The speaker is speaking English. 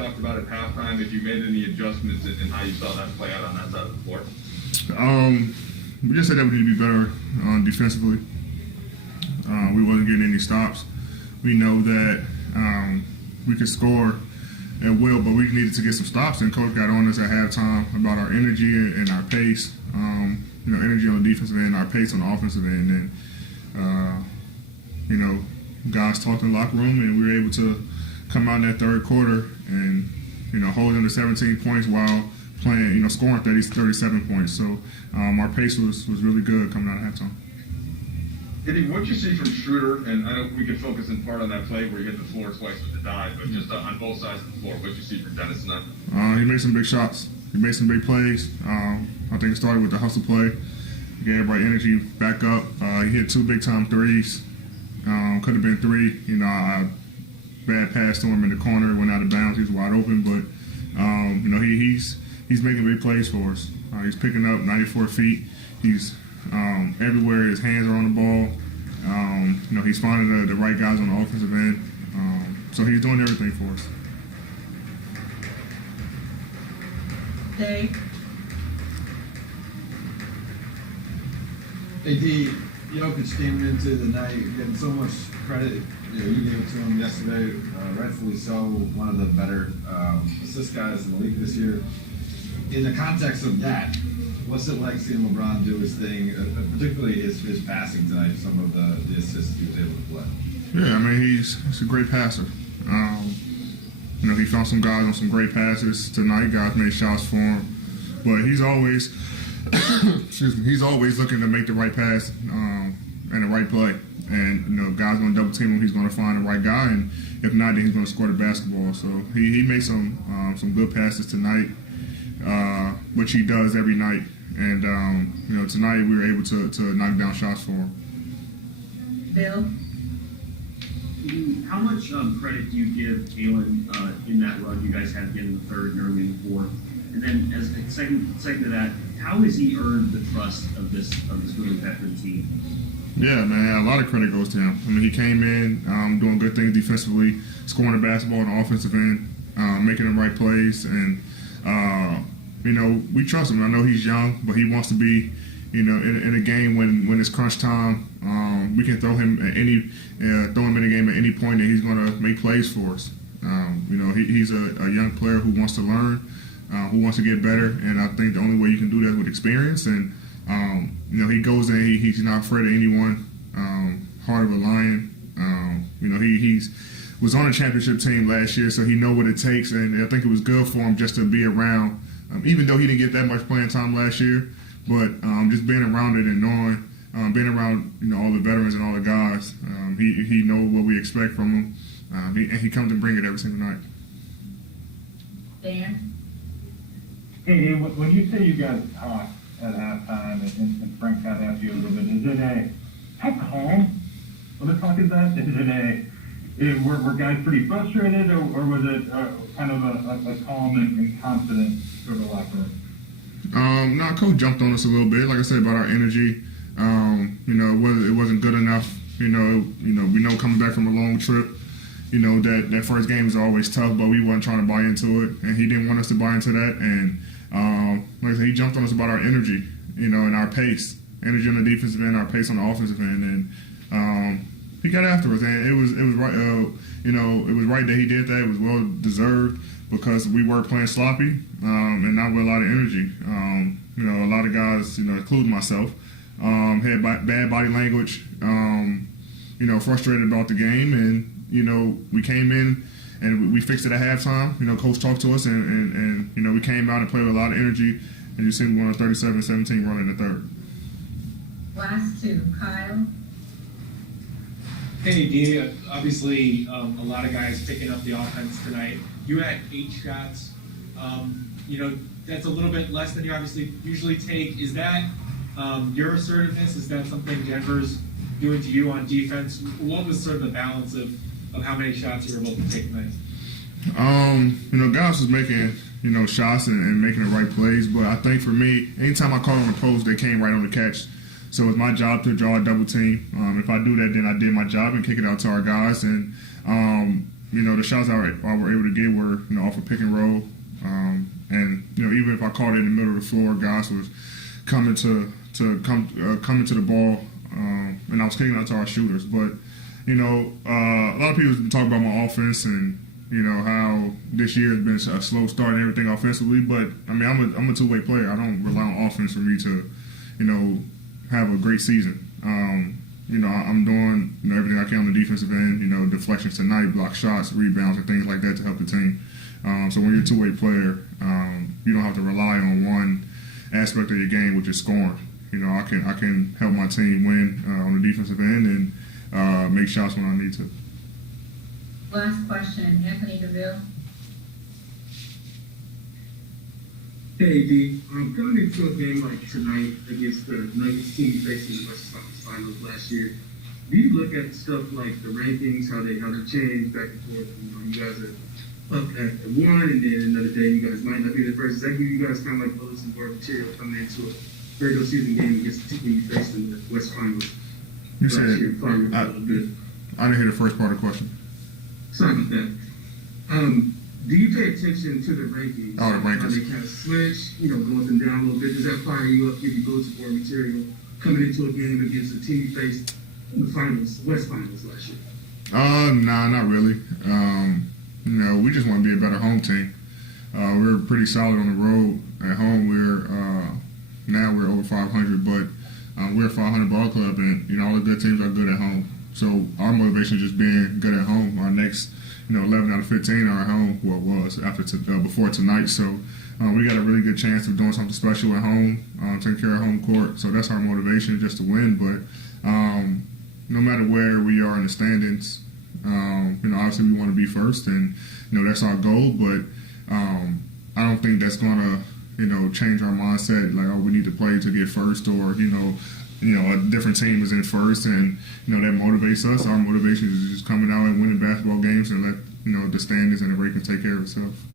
talked about at halftime, if you made any adjustments and how you saw that play out on that side of the floor. We just said that we need to be better defensively. We wasn't getting any stops. We know that we could score at will, but we needed to get some stops. And coach got on us at halftime about our energy and our pace. Energy on the defensive end, our pace on the offensive end, and guys talked in the locker room, and we were able to come out in that third quarter and hold them to 17 points while playing, scoring 37 points. So our pace was really good coming out of halftime. Eddie, what'd you see from Schroeder? And I know we could focus in part on that play where he hit the floor twice with the dive, but just on both sides of the floor, what'd you see from Dennis tonight? He made some big shots. He made some big plays. I think it started with the hustle play. He gave everybody energy back up. He hit 2 big-time threes. Could have been 3. I bad pass to him in the corner, went out of bounds. He was wide open, but he's making big plays for us. He's picking up 94 feet. He's everywhere. His hands are on the ball. He's finding the right guys on the offensive end. So he's doing everything for us. Dave? AD, Jokic came into the night getting so much credit. You gave it to him yesterday, rightfully so. One of the better assist guys in the league this year. In the context of that, what's it like seeing LeBron do his thing, particularly his passing tonight, some of the assists he was able to play? Yeah, I mean, he's a great passer. He found some guys on some great passes tonight. Guys made shots for him. But he's always, he's always looking to make the right pass and the right play. And, guys going to double team him, he's going to find the right guy. And if not, then he's going to score the basketball. So he made some good passes tonight, which he does every night. And, tonight we were able to knock down shots for him. Bill? How much credit do you give Kalen in that run you guys had again in the third and early in the fourth? And then as a second to that, how has he earned the trust of this really veteran team? Yeah, man, a lot of credit goes to him. I mean, he came in doing good things defensively, scoring the basketball on the offensive end, making the right plays, and we trust him. I know he's young, but he wants to be, in a game when it's crunch time. We can throw him in the game at any point, and he's going to make plays for us. He's a young player who wants to learn, who wants to get better, and I think the only way you can do that is with experience. And he goes in, he's not afraid of anyone. Heart of a lion. He was on a championship team last year, so he know what it takes, and I think it was good for him just to be around. Even though he didn't get that much playing time last year, but just being around it and knowing, being around all the veterans and all the guys, he knows what we expect from him, and he comes and bring it every single night. Dan? Hey, when you say you guys talked at halftime and Frank got after you a little bit, is it how calm of a talk is that? Were guys pretty frustrated, or was it kind of a calm and confident sort of locker room? No, Coach jumped on us a little bit. Like I said, about our energy. It wasn't good enough. We know coming back from a long trip, that first game is always tough, but we wasn't trying to buy into it, and he didn't want us to buy into that. And like I said, he jumped on us about our energy, and our pace, energy on the defensive end, our pace on the offensive end, and he got after us, and it was right. It was right that he did that. It was well deserved because we were playing sloppy and not with a lot of energy. A lot of guys, including myself, had bad body language. Frustrated about the game, and we came in and we fixed it at halftime. Coach talked to us, and we came out and played with a lot of energy, and you see we won a 37-17 run in the third. Last two, Kyle? Hey, D, obviously a lot of guys picking up the offense tonight. You had 8 shots. That's a little bit less than you obviously usually take. Is that your assertiveness? Is that something Denver's doing to you on defense? What was sort of the balance of how many shots you were able to take tonight? Guys was making, shots and making the right plays, but I think for me, anytime I caught on the post, they came right on the catch. So it's my job to draw a double team. If I do that, then I did my job and kick it out to our guys. And, the shots I were able to get were, off a pick and roll. And even if I caught it in the middle of the floor, guys was coming to the ball, and I was kicking out to our shooters. But a lot of people have been talking about my offense and how this year has been a slow start and everything offensively. But I mean, I'm a two-way player. I don't rely on offense for me to have a great season. I'm doing everything I can on the defensive end. Deflections tonight, block shots, rebounds, and things like that to help the team. So when you're a two-way player, you don't have to rely on one aspect of your game, which is scoring. I can help my team win on the defensive end and make shots when I need to. Last question, Anthony DeVille. Hey, D. Coming into a game like tonight against the Nuggets team facing the Western Conference Finals last year, do you look at stuff like the rankings, how they change back and forth? You guys are up at one, and then another day you guys might not be the first. Does that give you guys kind of like bulletin board material coming into a regular season game against the team you faced in the West Finals? You said I didn't hear the first part of the question. Sorry about that. Do you pay attention to the rankings? Oh, the rankings. How they kind of switch, go up and down a little bit. Does that fire you up, give you bulletin board material coming into a game against the team you faced in the finals, West Finals last year? Nah, not really. We just want to be a better home team. We're pretty solid on the road. At home, now we're over 500, but we're a 500 ball club, and all the good teams are good at home. So our motivation is just being good at home. Our next 11 out of 15 are at home. Well, it was before tonight. So we got a really good chance of doing something special at home, taking care of home court. So that's our motivation, just to win. But no matter where we are in the standings, obviously we want to be first, and that's our goal. But I don't think that's gonna change our mindset. Like, we need to play to get first, or a different team is in first, and that motivates us. Our motivation is just coming out and winning basketball games and let the standings and the rate can take care of itself.